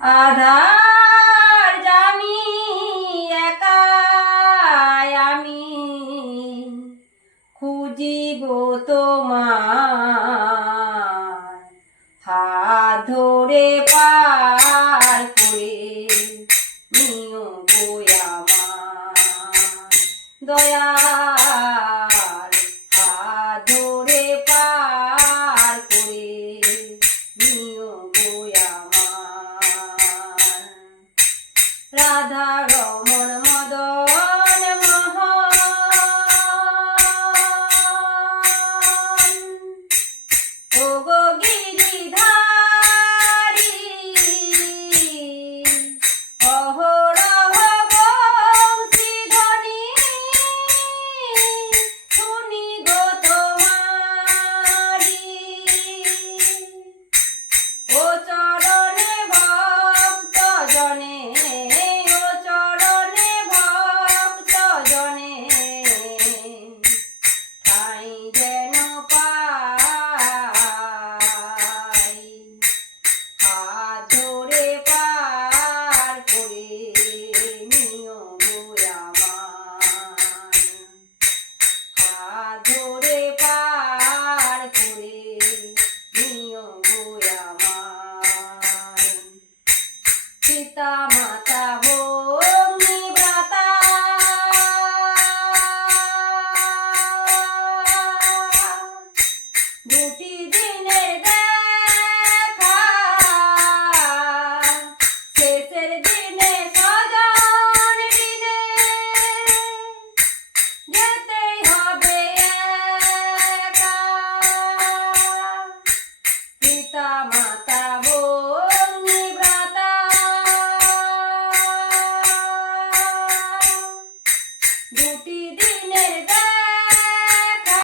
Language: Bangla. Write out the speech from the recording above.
আধার জামি একাই আমি খুঁজি গো তোমার হাত ধরে পার করে নিও গো আমার দয়াল হাত ধরে পার করে নিও গো আমার রাধা রমণ মদন মোহন ওগো গিরিধারী অহরহ বংশীধ্বনি শুনি গো তোমারি ও চরণে ভক্ত জনে ও চরণে ভক্ত জনে ঠাই যেন পাই হাত ধরে পার করে নিও গো আমার হাত ধরে পার করে নিও গো আমার পিতা মাতা ভগ্নী ভ্রাতা দুটি দিনের দেখা শেষের দিনে স্বজন দিনে যেতেই হবে একা পিতা মাতা ভগ্নী ভ্রাতা দুটি দিনের